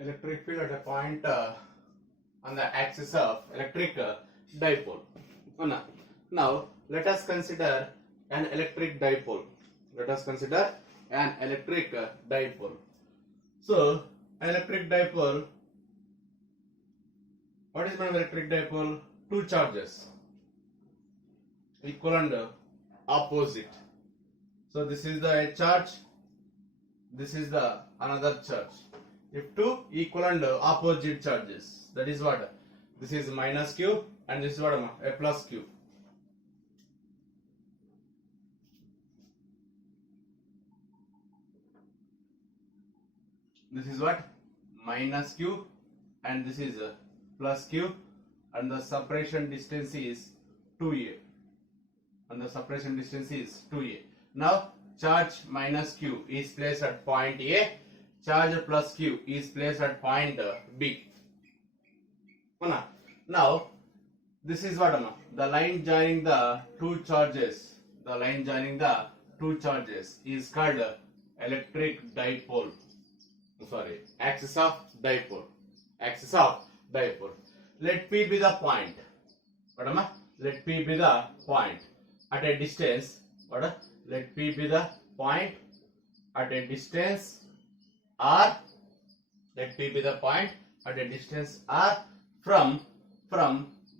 electric field at a point on the axis of electric dipole. Now let us consider an electric dipole. Let us consider an electric dipole. So an electric dipole, what is meant by electric dipole? Two charges equal and opposite. So this is the charge, this is the another charge. If two equal and opposite charges, that is what? This is minus q and this is what? A plus q. This is what? Minus q and this is plus q, and the separation distance is 2a. And the separation distance is 2a. Now charge minus q is placed at point A, charge plus q is placed at point B. Now this is what? The line joining the two charges. The line joining the two charges is called electric dipole. Sorry, axis of dipole. Axis of dipole. Let P be the point. Let P be the point at a distance. Let P be the point at a distance R. Let P be the point at a distance R from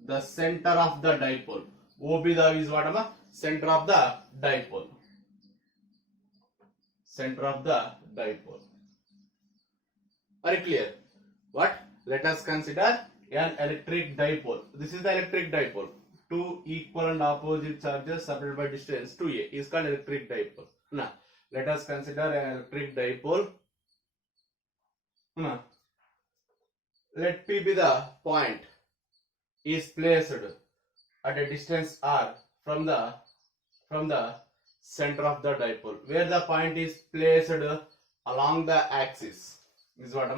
the center of the dipole. O be the is what? Center of the dipole. Center of the dipole. Are you clear? What? Let us consider an electric dipole. This is the electric dipole. Two equal and opposite charges separated by distance 2a is called electric dipole. Now, let us consider an electric dipole. Let P be the point is placed at a distance r from the center of the dipole, where the point is placed along the axis. This is what?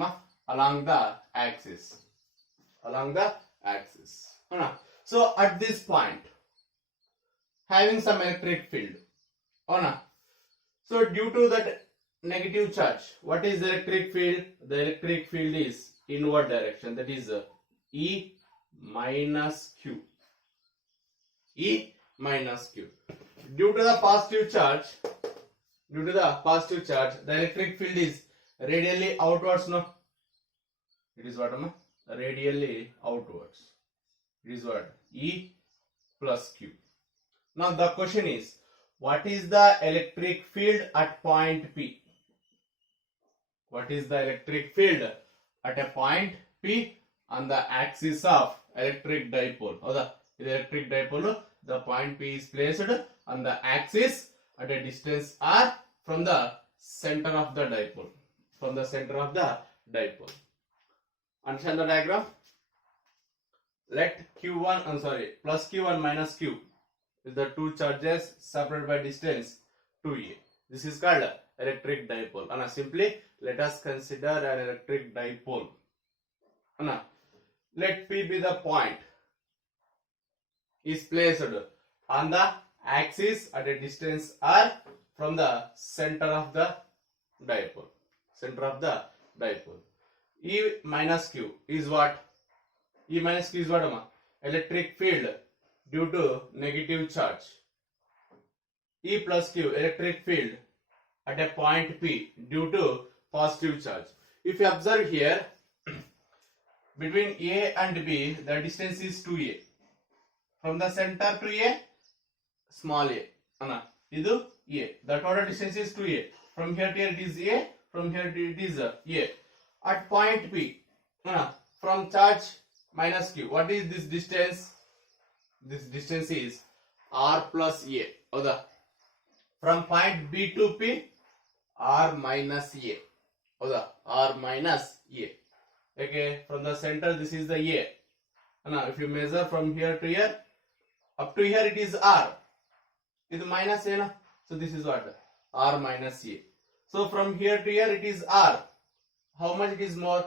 Along the axis. Along the axis. So at this point, having some electric field. So due to that negative charge, what is the electric field? The electric field is inward direction. That is E minus Q. E minus Q. Due to the positive charge, the electric field is radially outwards. No, it is what? Radially outwards. It is what? E plus Q. Now the question is, what is the electric field at point P? What is the electric field at a point P on the axis of electric dipole? Or the electric dipole, the point P is placed on the axis at a distance r from the center of the dipole. From the center of the dipole. Understand the diagram? Let Q1, plus Q and minus Q is the two charges separated by distance 2a. This is called electric dipole. And simply let us consider an electric dipole. Let P be the point is placed on the axis at a distance r from the center of the dipole. Center of the dipole. E minus Q is what? E minus Q is what? Electric field due to negative charge. E plus Q, electric field at a point P due to positive charge. If you observe here, between A and B, the distance is 2a. From the center to A, small a. Idu A. The total distance is 2a. From here to here it is A. From here to it is A. At point P, from charge minus Q, what is this distance? This distance is R plus A. From point B to P, R minus A. R minus A. Okay, from the center this is the A. Now if you measure from here to here, up to here it is R. It is minus A. So this is what? R minus A. So from here to here it is R. How much it is more?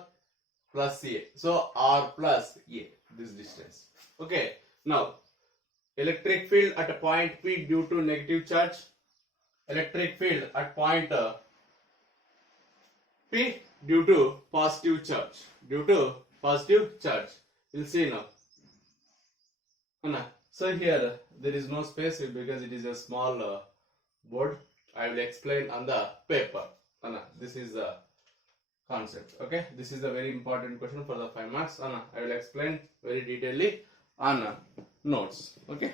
Plus A. So R plus A, this distance. Okay. Now, electric field at a point P due to negative charge. Electric field at point P due to positive charge. Due to positive charge. We'll see now. So here there is no space because it is a small board. I will explain on the paper. This is the concept. Okay, this is a very important question for the 5 marks. I will explain very detailedly on notes. Okay.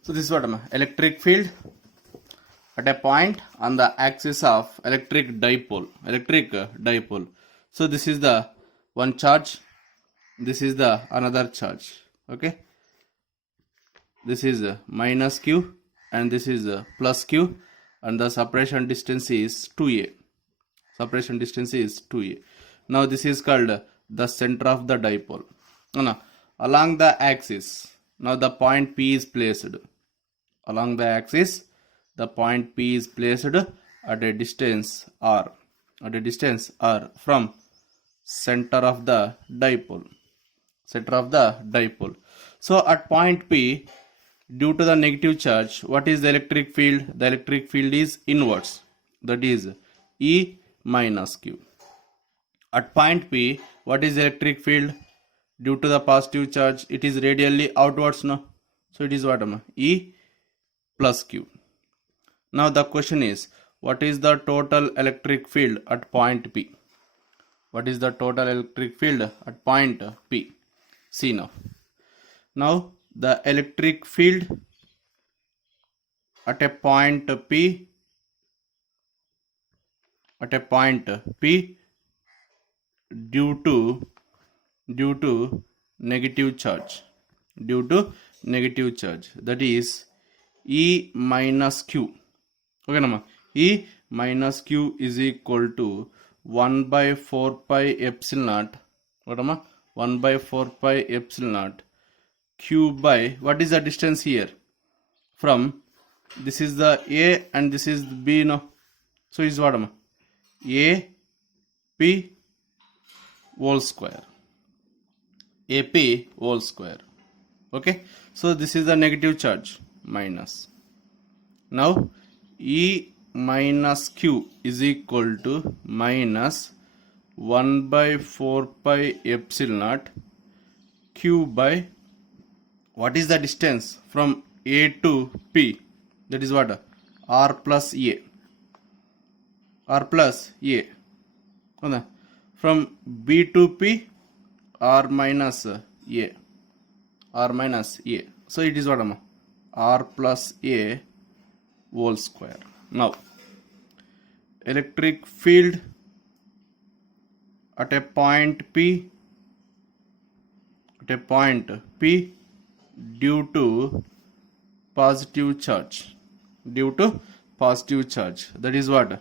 So this is what electric field at a point on the axis of electric dipole. So this is the one charge, this is the another charge. Okay, this is minus q and this is plus q, and the separation distance is 2a. Now this is called the center of the dipole. Along the axis, now the point P is placed. Along the axis, the point P is placed at a distance r. From center of the dipole. So at point P, due to the negative charge, what is the electric field? The electric field is inwards. That is E minus Q. At point P, what is the electric field? Due to the positive charge, it is radially outwards. No? So it is what? E plus Q. Now the question is, what is the total electric field at point P? What is the total electric field at point P? See now. Now the electric field at a point P due to negative charge, that is E minus Q. Okay, nama. E minus Q is equal to 1 by 4 pi epsilon naught. What am I? 1 by 4 pi epsilon naught Q by, what is the distance here? From, this is the A and this is B, no? So is what am I? A P whole square. AP whole square. Okay, so this is the negative charge, minus. Now E minus Q is equal to minus 1 by 4 pi epsilon naught Q by, what is the distance from A to P? That is what? R plus A. From B to P, R minus A. So it is what? R plus A whole square. Now, electric field at a point P due to positive charge. That is what?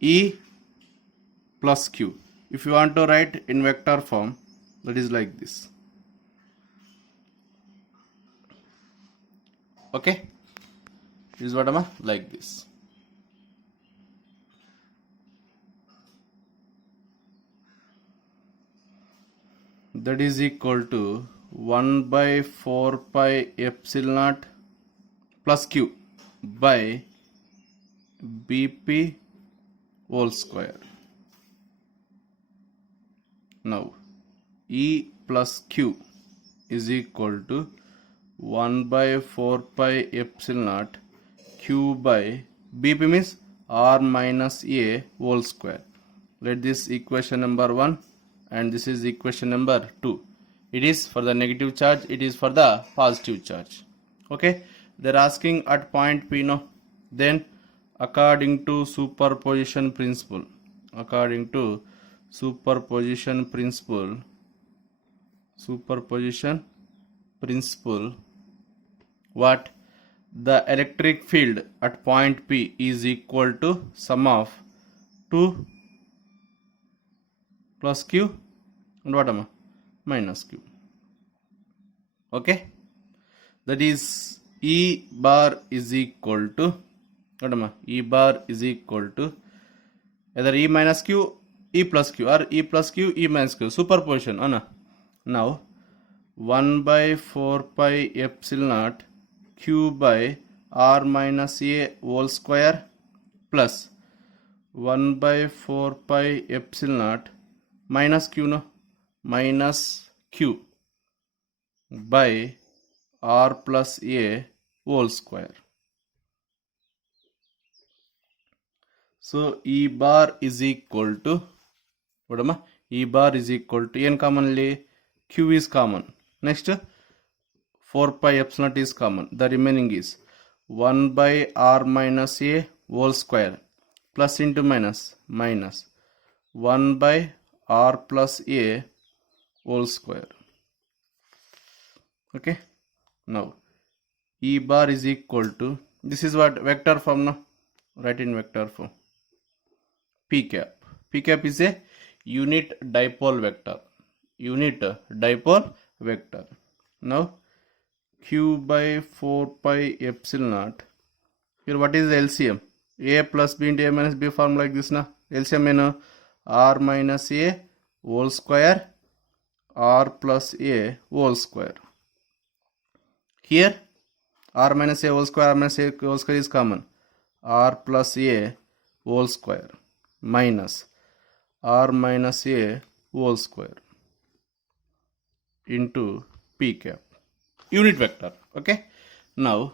E plus Q. If you want to write in vector form, that is like this. Okay, this is what am I? Like this. That is equal to 1 by 4 pi epsilon naught plus Q by BP whole square. Now E plus Q is equal to 1 by 4 pi epsilon naught Q by BP means R minus A whole square. Let this equation number 1 and this is equation number 2. It is for the negative charge, it is for the positive charge. Okay, they're asking at point P, no? Then according to superposition principle, what? The electric field at point P is equal to sum of 2 plus Q and what am I? Minus Q. Okay, that is E bar is equal to what am I? E bar is equal to either E minus Q, E plus Q, or E plus Q, E minus Q. Superposition. Now 1 by 4 pi epsilon naught Q by R minus A whole square plus 1 by 4 pi epsilon naught minus Q, no, minus Q by R plus A whole square. So E bar is equal to what am I? E bar is equal to n commonly Q is common. Next 4 pi epsilon naught is common. The remaining is 1 by R minus A whole square plus into minus 1 by R plus A whole square. Okay. Now E bar is equal to, this is what vector form, no? Write in vector form. P cap. P cap is a unit dipole vector. Unit dipole vector. Now Q by 4 pi epsilon naught. Here what is the LCM? A plus B into A minus B form like this, na? LCM in R minus A whole square, R plus A whole square. Here R minus A whole square, R minus A whole square is common. R plus A whole square minus R minus A whole square into P cap. Unit vector. Okay. Now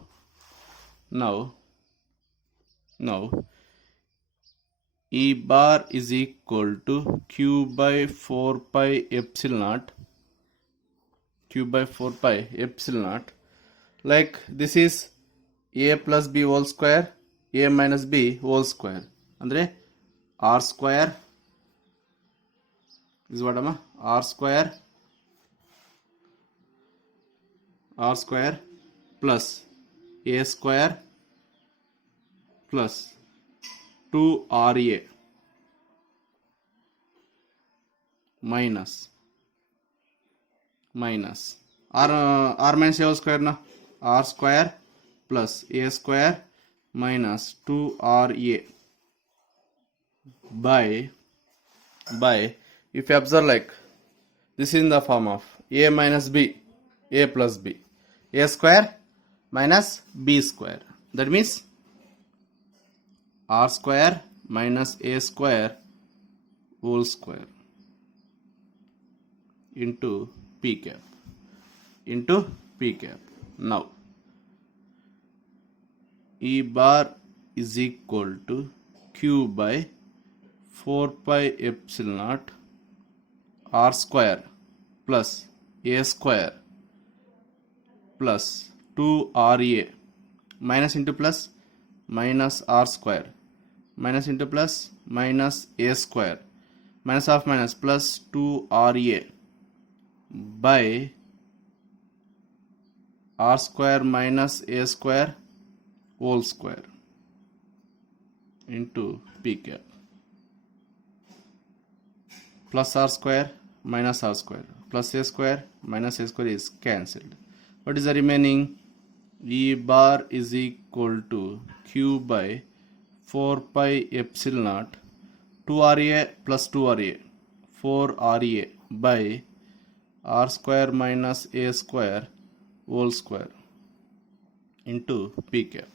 E bar is equal to Q by 4 pi epsilon naught. Q by 4 pi epsilon naught. Like this is A plus B whole square, A minus B whole square. Andre R square is what am I? R square plus A square plus 2RA minus R minus A whole square, na? R square plus A square minus 2RA by if you observe, like this is in the form of A minus B, A plus B, A square minus B square. That means R square minus A square whole square into P cap. Now E bar is equal to Q by 4 pi epsilon naught R square plus A square plus 2RA minus into plus minus R square minus into plus minus A square minus of minus plus 2RA by R square minus A square whole square into P cap. Plus R square minus R square plus A square minus A square is cancelled. What is the remaining? E bar is equal to Q by 4 pi epsilon naught 2RA plus 2RA 4RA by R square minus A square whole square into P cap.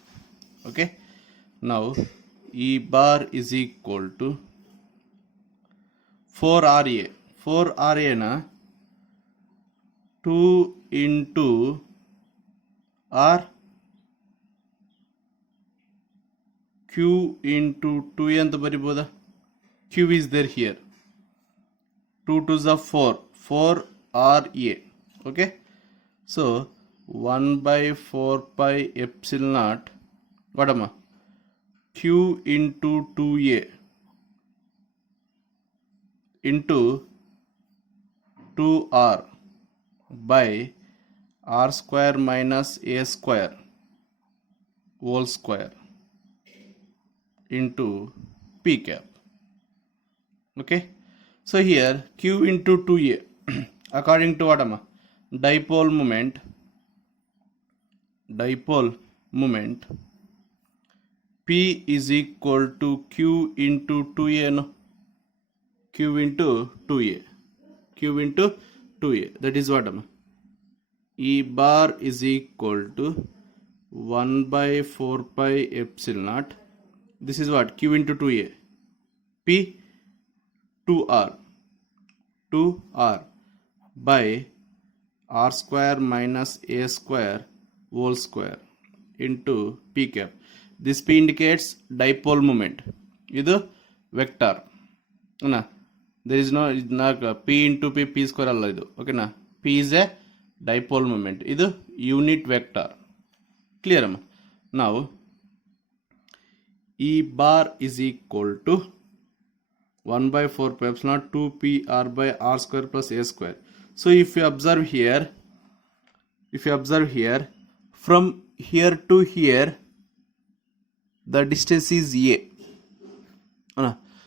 Okay. Now E bar is equal to 4RA. 4RA na 2 into R Q into 2 ಅಂತ ಬರಿಬೋದಾ? Q is there here. 2 to the 4 RA. Okay. So 1 by 4 pi epsilon naught what am I? Q into 2A into 2R by R square minus A square whole square into P cap. Okay. So here Q into 2A according to what am I? Dipole moment dipole moment P is equal to Q into 2A, no? Q into 2A. Q into 2A. That is what? E bar is equal to 1 by 4 pi epsilon naught. This is what? Q into 2A. P 2R. 2R by R square minus A square whole square into P cap. This P indicates dipole moment. Idu vector. Na? There is no P into P square alla idu. Okay na? P is a dipole moment. Idu unit vector. Clear amma? Now E bar is equal to 1 by 4 pi epsilon 2 p r by r square plus a square. So if you observe here, from here to here, the distance is a.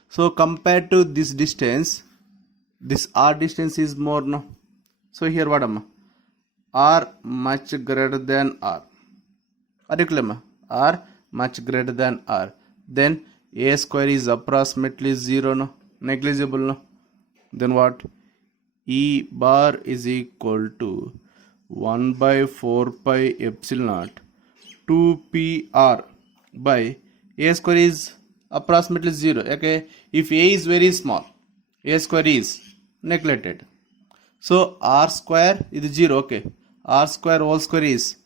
So compared to this distance, this r distance is more, no? So here what am? R much greater than r. Are you clear? R much greater than r. Then a square is approximately 0, no? Negligible, no? Then what? E bar is equal to 1 by 4 pi epsilon naught 2 p r by a square is approximately 0. Okay, if a is very small, a square is neglected. So r square is 0. Okay, r square whole square is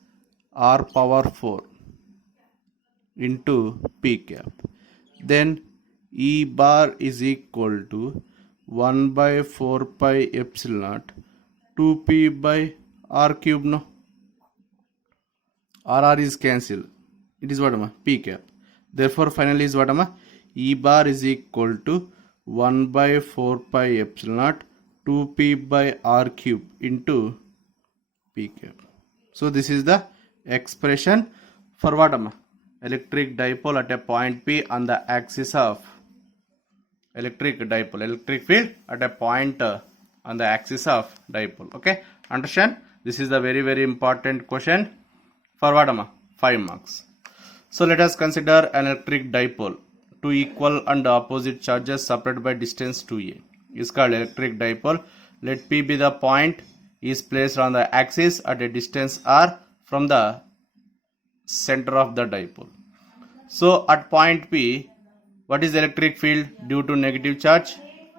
r power 4 into p cap. Then E bar is equal to 1 by 4 pi epsilon naught 2p by r cube, no? R is cancelled. It is what? P cap. Therefore finally is what? E bar is equal to 1 by 4 pi epsilon naught 2p by r cube into p cap. So this is the expression for what? Electric dipole at a point P on the axis of electric field at a point on the axis of dipole. Okay, understand? This is the very, very important question for what? 5 marks. So let us consider an electric dipole. Two equal and opposite charges separated by distance 2a is called electric dipole. Let P be the point is placed on the axis at a distance r from the center of the dipole. So at point P, what is the electric field due to negative charge?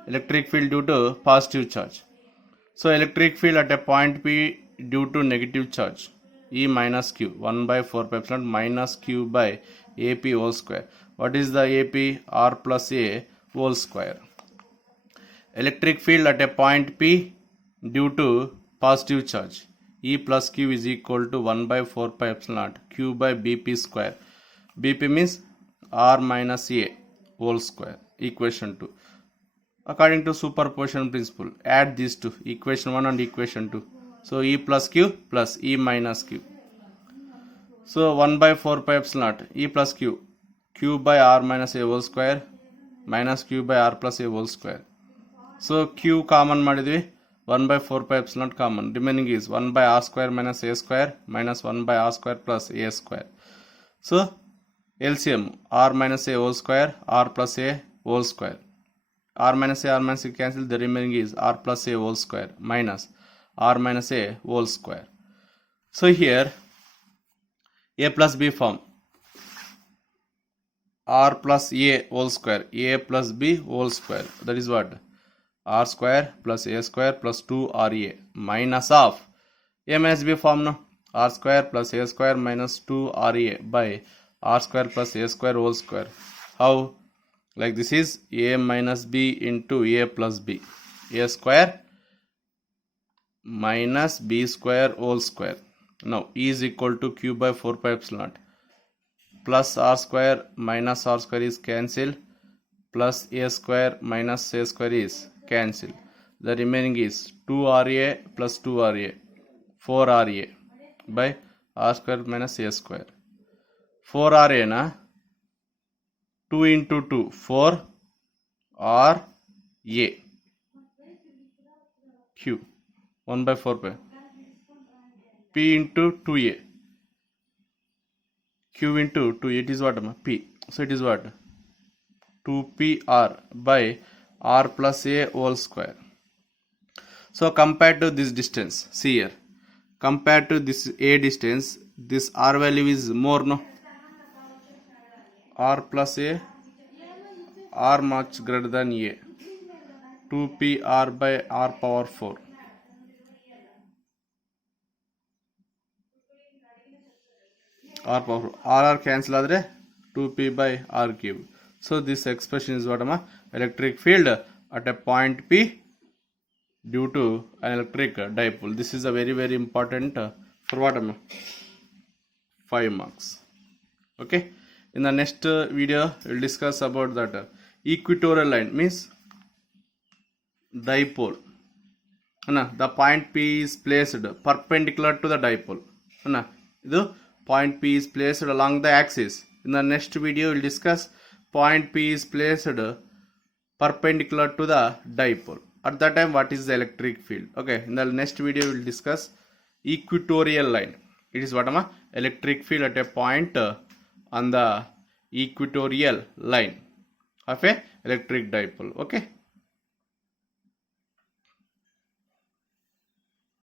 Electric field due to positive charge. So electric field at a point P due to negative charge, E minus Q, 1 by 4 pi epsilon minus Q by AP whole square. What is the AP? R plus A whole square. Electric field at a point P due to positive charge, E plus Q is equal to 1 by 4 pi epsilon naught Q by BP square. BP means R minus A whole square. Equation 2. According to superposition principle, add these two, equation 1 and equation 2. So E plus Q plus E minus Q. So 1 by 4 pi epsilon naught E plus Q, Q by R minus A whole square minus Q by R plus A whole square. So Q common madidvi, 1 by 4 pi epsilon naught common. Remaining is 1 by R square minus A square minus 1 by R square plus A square. So LCM R minus A whole square, R plus A whole square. R minus A cancel. The remaining is R plus A whole square minus R minus A whole square. So here A plus B form, R plus A whole square, A plus B whole square. That is what? R square plus A square plus 2RA minus of A minus B form, no? R square plus A square minus 2RA by R square plus A square whole square. How? Like this is A minus B into A plus B. A square minus B square whole square. Now E is equal to Q by 4 pi epsilon naught. Plus R square minus R square is cancelled. Plus A square minus A square is cancelled. The remaining is 2RA plus 2RA. 4RA by R square minus A square. 4RA na 2 into 2 4 R A Q 1 by 4 pi P into 2A q into 2, it is what p, so it is what 2pr by r plus a whole square. So compared to this distance, see here, compared to this a distance, this r value is more, no? R plus a, r much greater than a, 2pr by r power 4. R power 4, r cancel ಆದರೆ 2p by r cube. So this expression is what, electric field at a point p due to an electric dipole. This is a very very important for what, 5 marks. Okay, in the next video we'll discuss about that equatorial line means dipole. The point p is placed perpendicular to the dipole. This point p is placed along the axis. In the next video we'll discuss point p is placed perpendicular to the dipole. At that time, what is the electric field? Okay, in the next video we'll discuss equatorial line. It is what, electric field at a point on the equatorial line of a electric dipole. Okay.